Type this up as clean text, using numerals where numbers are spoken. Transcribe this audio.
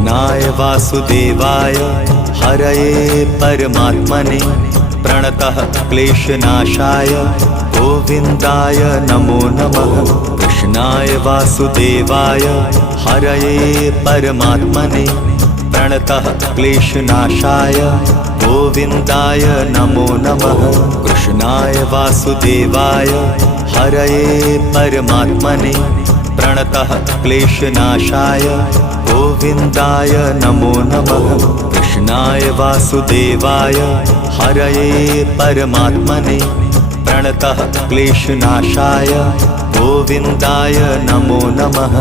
कृष्णाय वासुदेवाय हरये परमात्मने प्रणतः क्लेशनाशाय गोविन्दाय नमो नमः। कृष्णाय वासुदेवाय हरये परमात्मने प्रणतः क्लेशनाशाय गोविन्दाय नमो नमः। कृष्णाय वासुदेवाय हरये परमात्मने प्रणतः क्लेशनाशाय गोविन्दाय नमो नमः। कृष्णाय वासुदेवाय हरये परमात्मने प्रणतः क्लेशनाशाय गोविन्दाय नमो नमः।